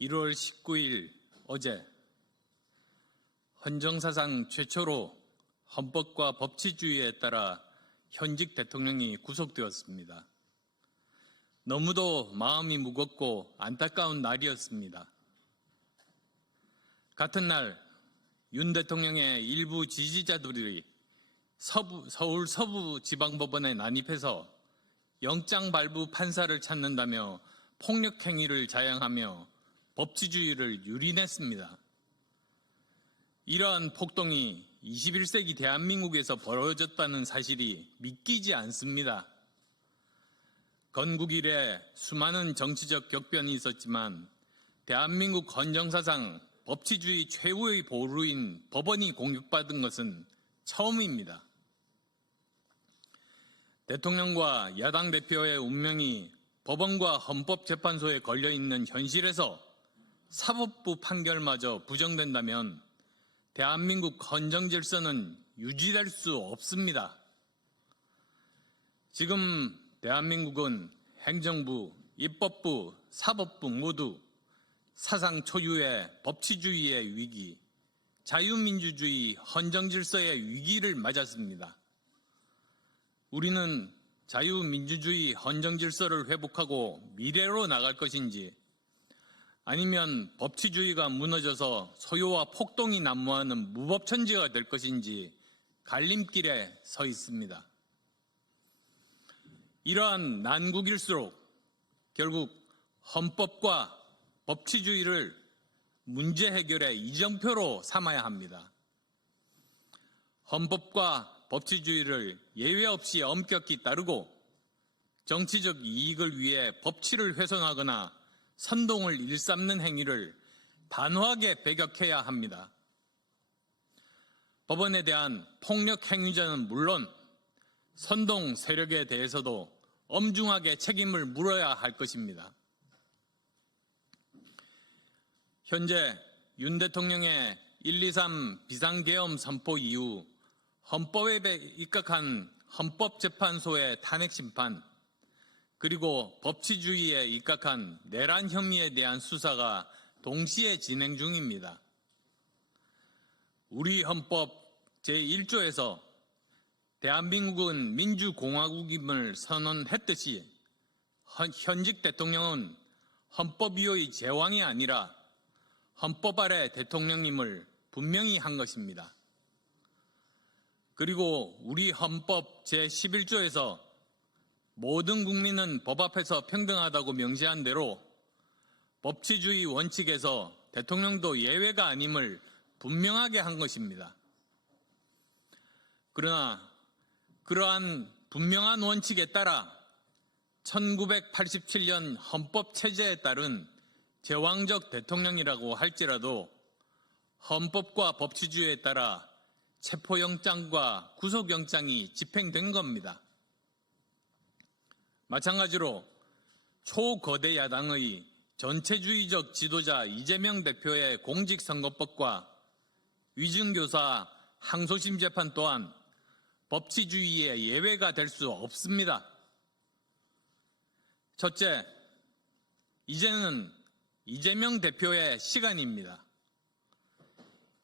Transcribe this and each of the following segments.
1월 19일 어제 헌정사상 최초로 헌법과 법치주의에 따라 현직 대통령이 구속되었습니다. 너무도 마음이 무겁고 안타까운 날이었습니다. 같은 날 윤 대통령의 일부 지지자들이 서울 서부지방법원에 난입해서 영장 발부 판사를 찾는다며 폭력행위를 자양하며 법치주의를 유린했습니다. 이러한 폭동이 21세기 대한민국에서 벌어졌다는 사실이 믿기지 않습니다. 건국 이래 수많은 정치적 격변이 있었지만 대한민국 헌정사상 법치주의 최후의 보루인 법원이 공격받은 것은 처음입니다. 대통령과 야당 대표의 운명이 법원과 헌법재판소에 걸려있는 현실에서 사법부 판결마저 부정된다면 대한민국 헌정질서는 유지될 수 없습니다. 지금 대한민국은 행정부, 입법부, 사법부 모두 사상 초유의 법치주의의 위기, 자유민주주의 헌정질서의 위기를 맞았습니다. 우리는 자유민주주의 헌정질서를 회복하고 미래로 나갈 것인지 아니면 법치주의가 무너져서 소요와 폭동이 난무하는 무법천지가 될 것인지 갈림길에 서 있습니다. 이러한 난국일수록 결국 헌법과 법치주의를 문제 해결의 이정표로 삼아야 합니다. 헌법과 법치주의를 예외 없이 엄격히 따르고 정치적 이익을 위해 법치를 훼손하거나 선동을 일삼는 행위를 단호하게 배격해야 합니다. 법원에 대한 폭력 행위자는 물론 선동 세력에 대해서도 엄중하게 책임을 물어야 할 것입니다. 현재 윤 대통령의 1.23 비상계엄 선포 이후 헌법에 입각한 헌법재판소의 탄핵심판 그리고 법치주의에 입각한 내란 혐의에 대한 수사가 동시에 진행 중입니다. 우리 헌법 제1조에서 대한민국은 민주공화국임을 선언했듯이 현직 대통령은 헌법 위의 제왕이 아니라 헌법 아래 대통령임을 분명히 한 것입니다. 그리고 우리 헌법 제11조에서 모든 국민은 법 앞에서 평등하다고 명시한 대로 법치주의 원칙에서 대통령도 예외가 아님을 분명하게 한 것입니다. 그러나 그러한 분명한 원칙에 따라 1987년 헌법체제에 따른 제왕적 대통령이라고 할지라도 헌법과 법치주의에 따라 체포영장과 구속영장이 집행된 겁니다. 마찬가지로 초거대 야당의 전체주의적 지도자 이재명 대표의 공직선거법과 위증교사 항소심 재판 또한 법치주의의 예외가 될 수 없습니다. 첫째, 이제는 이재명 대표의 시간입니다.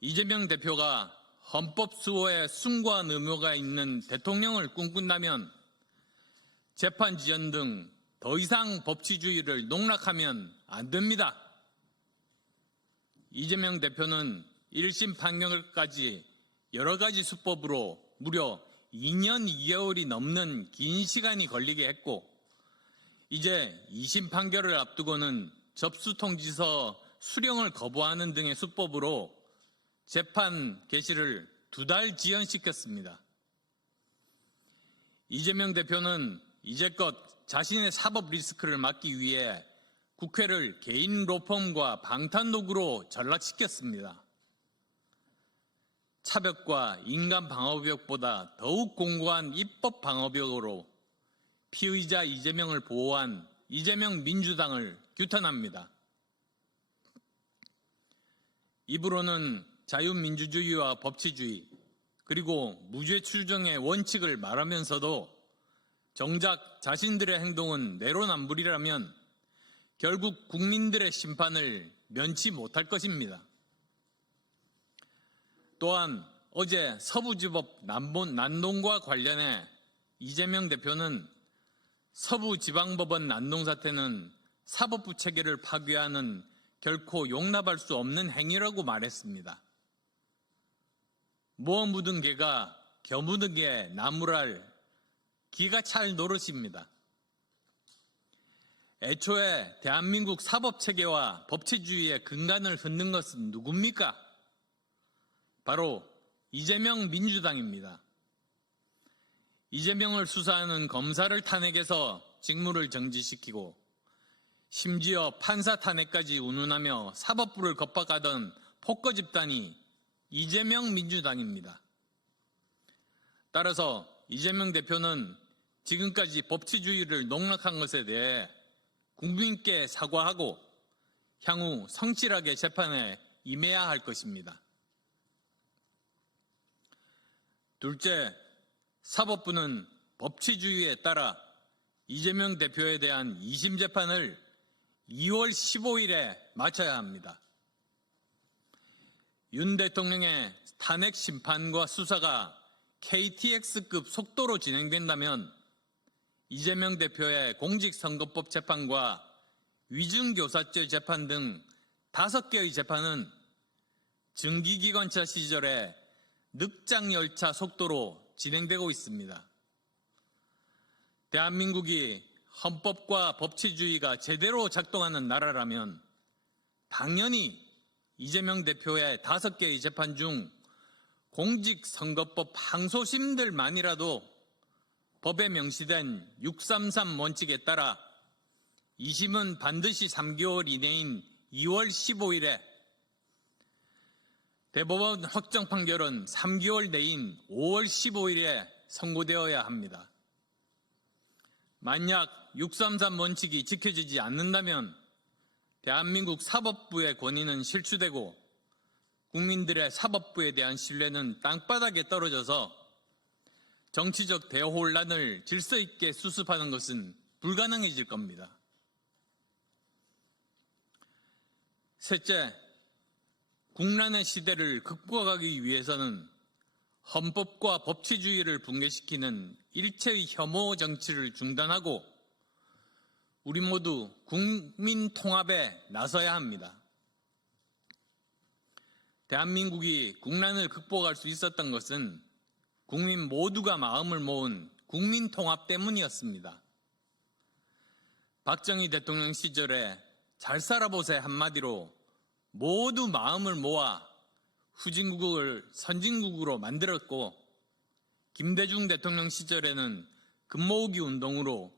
이재명 대표가 헌법 수호에 숭고한 의무가 있는 대통령을 꿈꾼다면 재판 지연 등 더 이상 법치주의를 농락하면 안 됩니다. 이재명 대표는 1심 판결까지 여러 가지 수법으로 무려 2년 2개월이 넘는 긴 시간이 걸리게 했고 이제 2심 판결을 앞두고는 접수통지서 수령을 거부하는 등의 수법으로 재판 개시를 2달 지연시켰습니다. 이재명 대표는 이제껏 자신의 사법 리스크를 막기 위해 국회를 개인 로펌과 방탄도구로 전락시켰습니다. 차벽과 인간 방어벽보다 더욱 공고한 입법 방어벽으로 피의자 이재명을 보호한 이재명 민주당을 규탄합니다. 입으로는 자유민주주의와 법치주의 그리고 무죄 추정의 원칙을 말하면서도 정작 자신들의 행동은 내로남불이라면 결국 국민들의 심판을 면치 못할 것입니다. 또한 어제 서부지법 난동과 관련해 이재명 대표는 서부지방법원 난동 사태는 사법부 체계를 파괴하는 결코 용납할 수 없는 행위라고 말했습니다. 뭐 묻은 개가 겨 묻은 개 나무랄 기가 찰 노릇입니다. 애초에 대한민국 사법체계와 법치주의의 근간을 흔든 것은 누굽니까? 바로 이재명 민주당입니다. 이재명을 수사하는 검사를 탄핵해서 직무를 정지시키고 심지어 판사 탄핵까지 운운하며 사법부를 겁박하던 폭거 집단이 이재명 민주당입니다. 따라서 이재명 대표는 지금까지 법치주의를 농락한 것에 대해 국민께 사과하고 향후 성실하게 재판에 임해야 할 것입니다. 둘째, 사법부는 법치주의에 따라 이재명 대표에 대한 2심 재판을 2월 15일에 마쳐야 합니다. 윤 대통령의 탄핵 심판과 수사가 KTX급 속도로 진행된다면 이재명 대표의 공직선거법 재판과 위증교사죄 재판 등 5개의 재판은 증기기관차 시절에 늑장열차 속도로 진행되고 있습니다. 대한민국이 헌법과 법치주의가 제대로 작동하는 나라라면 당연히 이재명 대표의 5개의 재판 중 공직선거법 항소심들만이라도 법에 명시된 633 원칙에 따라 2심은 반드시 3개월 이내인 2월 15일에 대법원 확정 판결은 3개월 내인 5월 15일에 선고되어야 합니다. 만약 633 원칙이 지켜지지 않는다면 대한민국 사법부의 권위는 실추되고 국민들의 사법부에 대한 신뢰는 땅바닥에 떨어져서 정치적 대혼란을 질서 있게 수습하는 것은 불가능해질 겁니다. 셋째, 국난의 시대를 극복하기 위해서는 헌법과 법치주의를 붕괴시키는 일체의 혐오 정치를 중단하고 우리 모두 국민 통합에 나서야 합니다. 대한민국이 국난을 극복할 수 있었던 것은 국민 모두가 마음을 모은 국민 통합 때문이었습니다. 박정희 대통령 시절에 잘 살아보세 한마디로 모두 마음을 모아 후진국을 선진국으로 만들었고 김대중 대통령 시절에는 금모으기 운동으로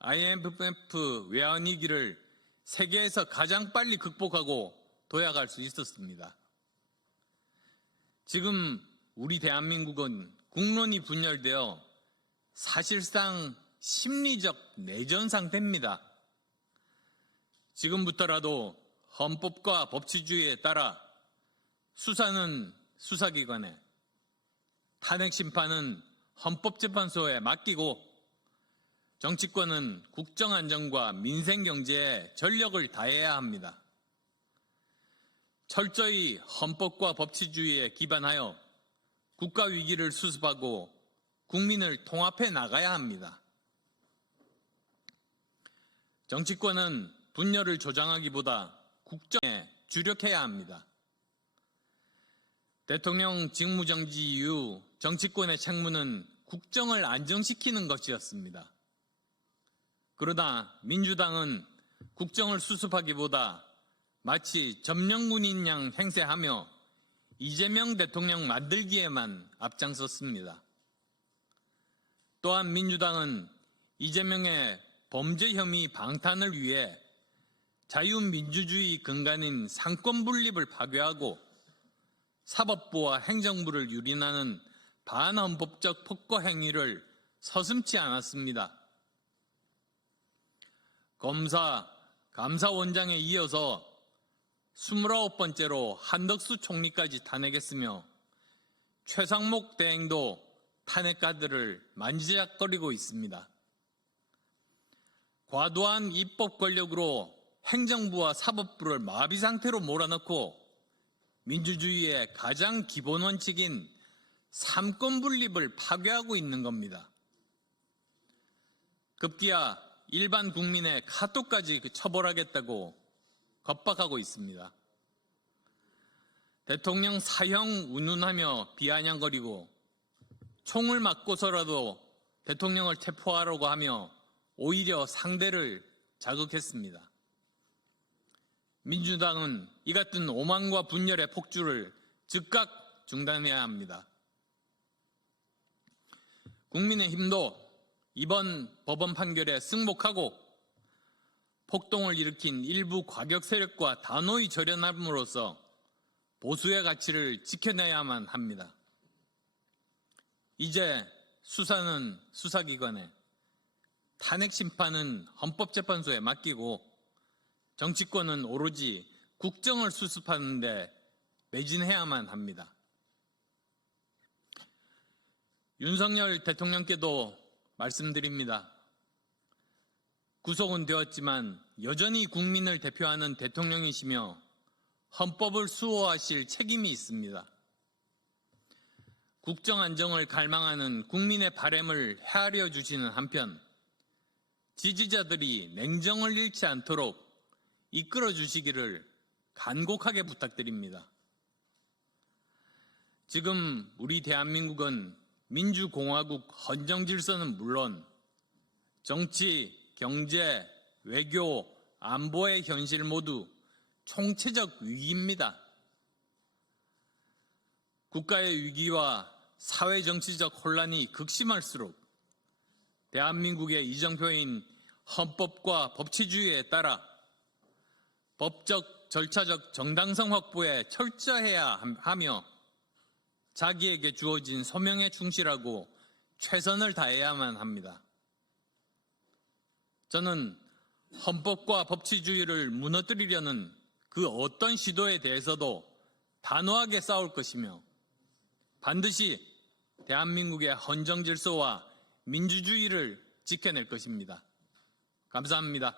IMF 외환위기를 세계에서 가장 빨리 극복하고 도약할 수 있었습니다. 지금 우리 대한민국은 국론이 분열되어 사실상 심리적 내전 상태입니다. 지금부터라도 헌법과 법치주의에 따라 수사는 수사기관에, 탄핵심판은 헌법재판소에 맡기고 정치권은 국정안정과 민생경제에 전력을 다해야 합니다. 철저히 헌법과 법치주의에 기반하여 국가위기를 수습하고 국민을 통합해 나가야 합니다. 정치권은 분열을 조장하기보다 국정에 주력해야 합니다. 대통령 직무정지 이후 정치권의 책무는 국정을 안정시키는 것이었습니다. 그러나 민주당은 국정을 수습하기보다 마치 점령군인 양 행세하며 이재명 대통령 만들기에만 앞장섰습니다. 또한 민주당은 이재명의 범죄 혐의 방탄을 위해 자유민주주의 근간인 상권분립을 파괴하고 사법부와 행정부를 유린하는 반헌법적 폭거 행위를 서슴지 않았습니다. 검사, 감사원장에 이어서 29번째로 한덕수 총리까지 탄핵했으며 최상목 대행도 탄핵카드를 만지작거리고 있습니다. 과도한 입법 권력으로 행정부와 사법부를 마비 상태로 몰아넣고 민주주의의 가장 기본 원칙인 삼권 분립을 파괴하고 있는 겁니다. 급기야 일반 국민의 카톡까지 처벌하겠다고 겁박하고 있습니다. 대통령 사형 운운하며 비아냥거리고 총을 맞고서라도 대통령을 체포하려고 하며 오히려 상대를 자극했습니다. 민주당은 이 같은 오만과 분열의 폭주를 즉각 중단해야 합니다. 국민의힘도 이번 법원 판결에 승복하고 폭동을 일으킨 일부 과격 세력과 단호히 절연함으로써 보수의 가치를 지켜내야만 합니다. 이제 수사는 수사기관에, 탄핵 심판은 헌법재판소에 맡기고 정치권은 오로지 국정을 수습하는 데 매진해야만 합니다. 윤석열 대통령께도 말씀드립니다. 구속은 되었지만 여전히 국민을 대표하는 대통령이시며 헌법을 수호하실 책임이 있습니다. 국정 안정을 갈망하는 국민의 바람을 헤아려 주시는 한편 지지자들이 냉정을 잃지 않도록 이끌어 주시기를 간곡하게 부탁드립니다. 지금 우리 대한민국은 민주공화국 헌정질서는 물론 정치, 경제, 외교, 안보의 현실 모두 총체적 위기입니다. 국가의 위기와 사회정치적 혼란이 극심할수록 대한민국의 이정표인 헌법과 법치주의에 따라 법적, 절차적 정당성 확보에 철저해야 하며 자기에게 주어진 소명에 충실하고 최선을 다해야만 합니다. 저는 헌법과 법치주의를 무너뜨리려는 그 어떤 시도에 대해서도 단호하게 싸울 것이며 반드시 대한민국의 헌정질서와 민주주의를 지켜낼 것입니다. 감사합니다.